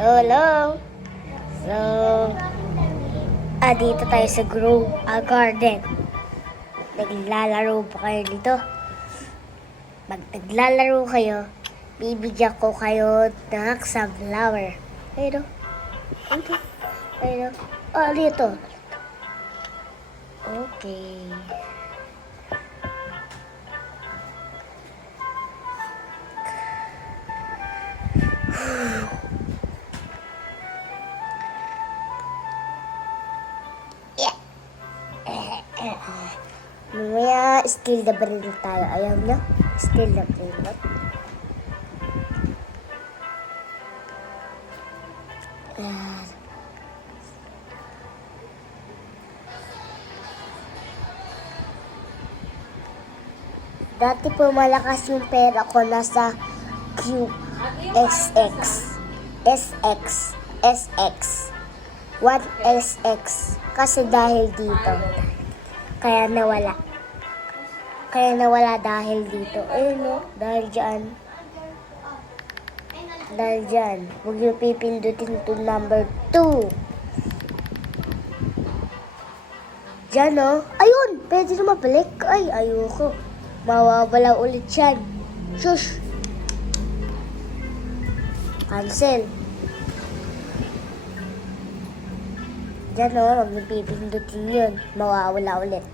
Hello. So, dito tayo sa garden. Naglalaro pa kayo dito? Pag naglalaro kayo, bibigyan ko kayo ng sunflower. Ayun o. Ayun o. Dito. Okay. Mamaya, still the brain tayo. Ayaw nyo? Still the brain. Dati po malakas yung pera ko nasa QSX. SX. SX. 1SX. Kasi dahil dito. Kaya nawala. Dahil dito. Ayun o. Dahil dyan. Huwag yung pipindutin to number 2. Dyan o. Ayun! Pwede na mabalik. Ay, ayoko. Mawawala ulit yan. Shush! Cancel. Dyan o. Huwag yung pipindutin yun. Mawawala ulit.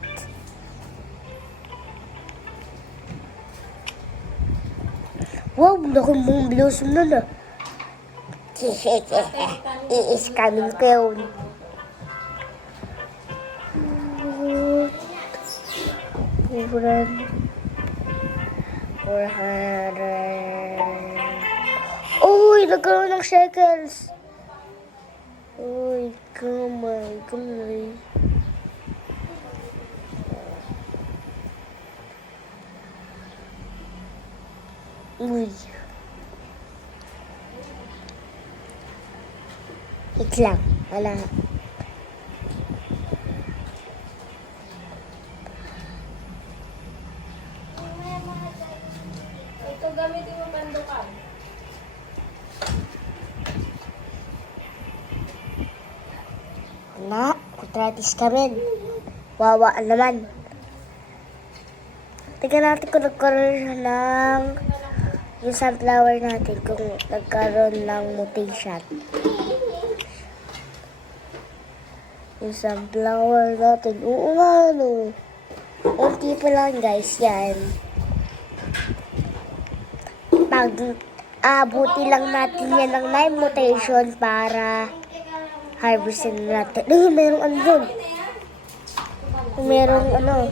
Wow, nakong mong blossom nun ah. I-scamming ko yun. $400. Uy, nagkaroon ng shekels. Uy, kamay. Uy. Wait lang. Wala. Ito gamitin mo pandukan. Wala. Kutratis kami. Wawa naman. Tingnan natin kung nagkaroon siya ng yung sunflower natin kung nagkaroon ng mutation. Yung sunflower natin. Oo nga, no. Unti pa lang, guys. Yan. Pag abuti lang natin yan ng 9 mutation para harvestin natin. Ay, merong ano dun. Merong ano.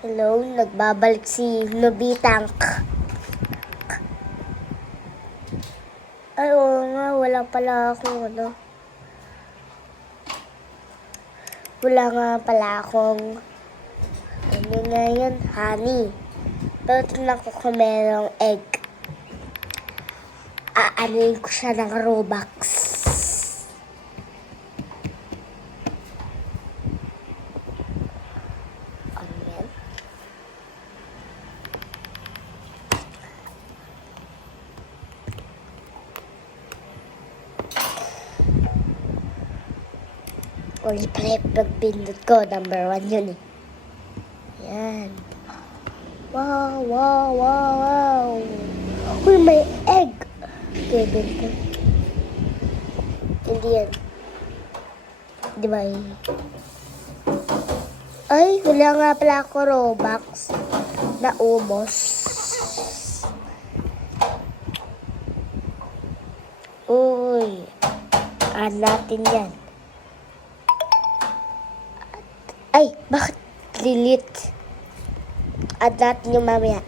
Hello, nagbabalik si Nobitang. Ay, oo nga, wala pala akong ano. Wala nga pala akong ano nga yun, honey. Pero tingnan ko kung merong egg. Aanuin ko siya ng Robux. Amen. Ulit pala yung pagpindot ko. Number 1 yun eh. Yan. Wow. Uy, may egg. Okay, ganito. Hindi yan. Di ba yun? Ay, wala nga pala ako Robux. Naubos. Uy. Add natin yan. Ay, bakit delete? Add natin yung mamaya.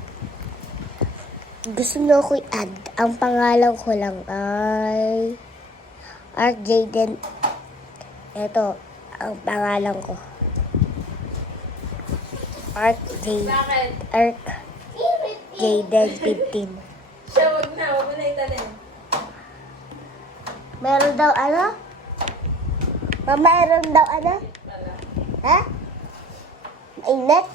Gusto nyo ko i-add. Ang pangalan ko lang ay Jaden. Ito, ang pangalan ko. Jaden 15. Siya, wag na italim. Meron daw ano? Mayroon daw ano? Ha? Mainit?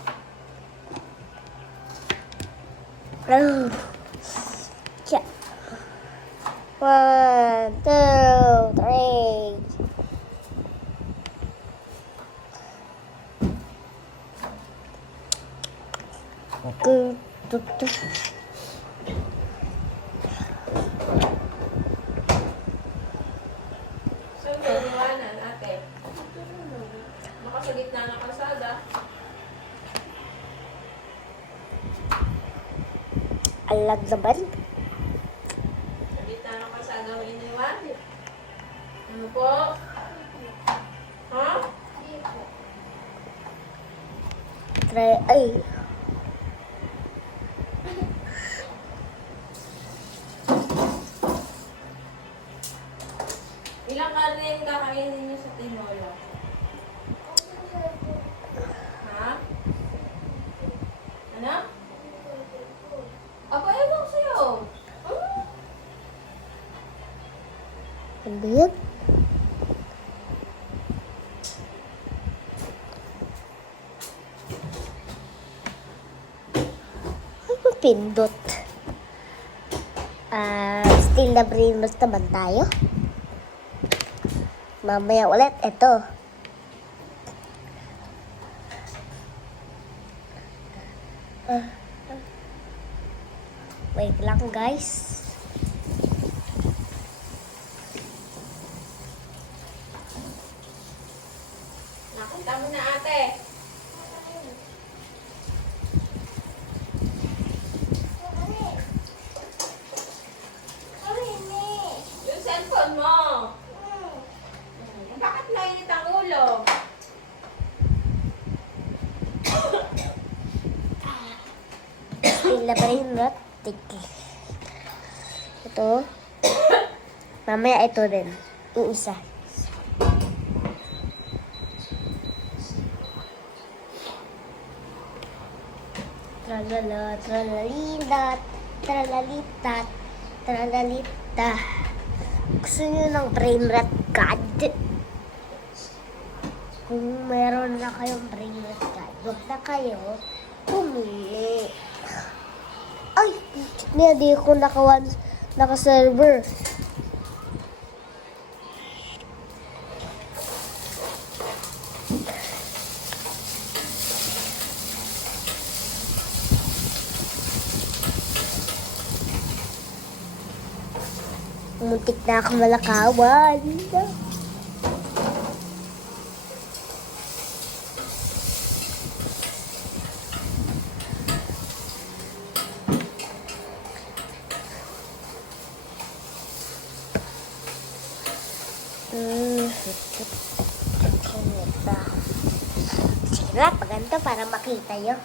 Oh. Yeah. 1, 2, 3. Tuk, tuk, tuk. Saan ka iwanan, ate? Baka sa gitna ng kalsada. Alag naman. Sa gitna ng kalsada mo iniwan. Ano po? Ha? Try, ay. Ilang karne yung kakainin niyo sa tinola? Ha? Ano? Aba, ewan ko sa'yo. Ano ba yun? Ano pindot? Still na brainless naman tayo. Mamaya ulit, eto. Wait lang guys. Nakita mo na, ate. Yung cellphone mo. Bakit mainit ang ulo? Still na brainrot. Ito. Mamaya ito din. Yung isa. Tralala, tralalitat, tralalitat, tralalita. Gusto nyo ng brain rot god? Kung meron na kayong brain rot god, huwag na kayo pumili. Ay, hindi ako naka-server. Muntik na ako malakawan. Sige na, paganto para makita nyo.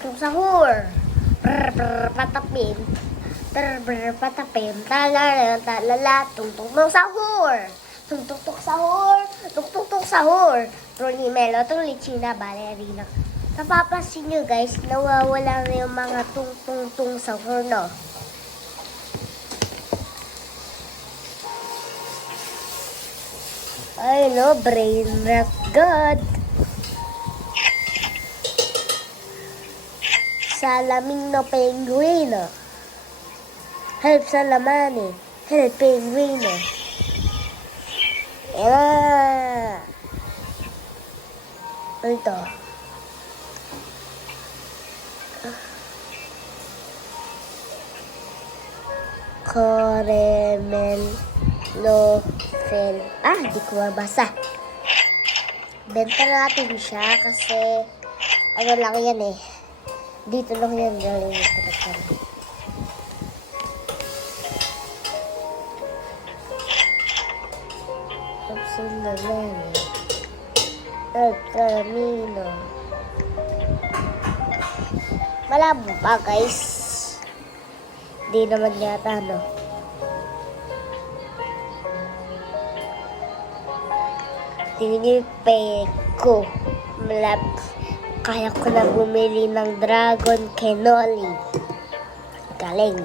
Tungtong sahur. Brr, brr, patapin. Brr, brr, patapin. Talala, talala. Tungtong sahur. Tungtong sahur. Tungtong sahur. Troni Melo, Troni China, Ballerina. Napapansin nyo guys, nawawala na yung mga tungtong sahur, no? Ay, no, brain rot god. Salamino penguino. Help salamani. Help penguino. Yan. Ano ito? Caramel Lofel. Di ko mabasa. Benta natin siya kasi ano lang yan eh. Dito lang yan galing ito kasi. Absolutely. Camino. Malabo pa guys. Di naman yata no. Tinipay ko. Kaya ko na bumili ng dragon cannoli. Galing.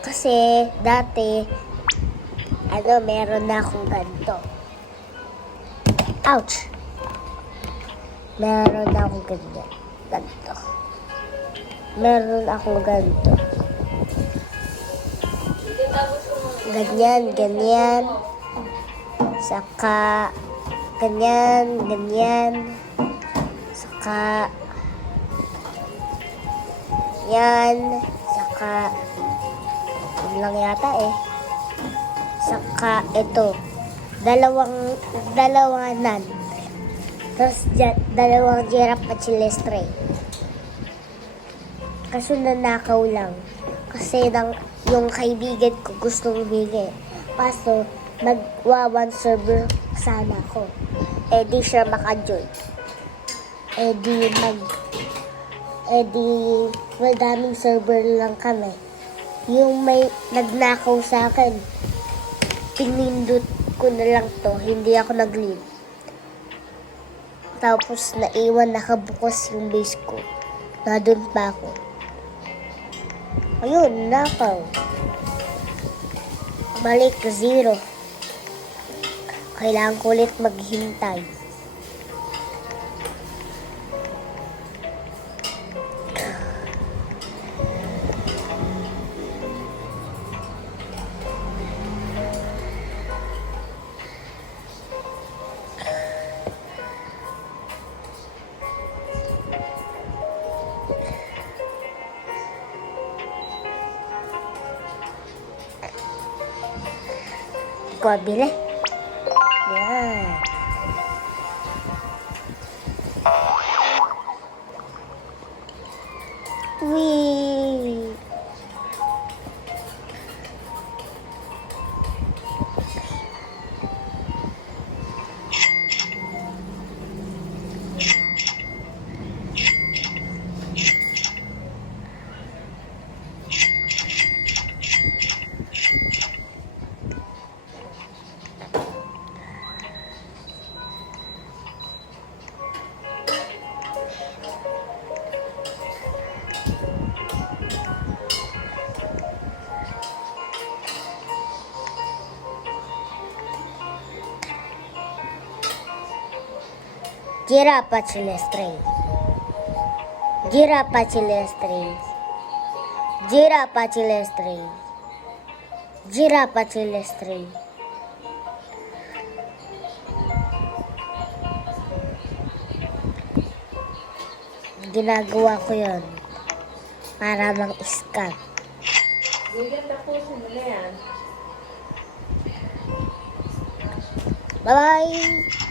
Kasi dati meron na akong ganito. Ouch! Meron na akong ganyan. Ganito. Meron akong ganito. Hindi tapos mo. Ganyan, ganyan. Saka, ganyan, ganyan. Saka, yan. Saka, yun lang yata eh. Saka, ito. Dalawanan. Tapos, dalawang giraffe at silestre. Kaso nanakaw lang. Kasi yung kaibigan ko gustong bigay. Kaso, mag-1 server sana ako. Eh di siya maka-join. Eh di madaming server lang kami. Yung may nagnakaw sa akin, pinindot ko na lang to. Hindi ako nag-leave. Tapos naiwan nakabukas yung base ko. Nandun pa ako. Ayun, nakaw. Balik 0. Kailangan ko ulit maghintay. Ko bili. Yan. Wee. Giraffe at silestre. Giraffe at silestre. Giraffe at silestre. Giraffe at silestre. Ginagawa ko yon para mang-scam. Bigyan tapusin mo na yan. Bye-bye!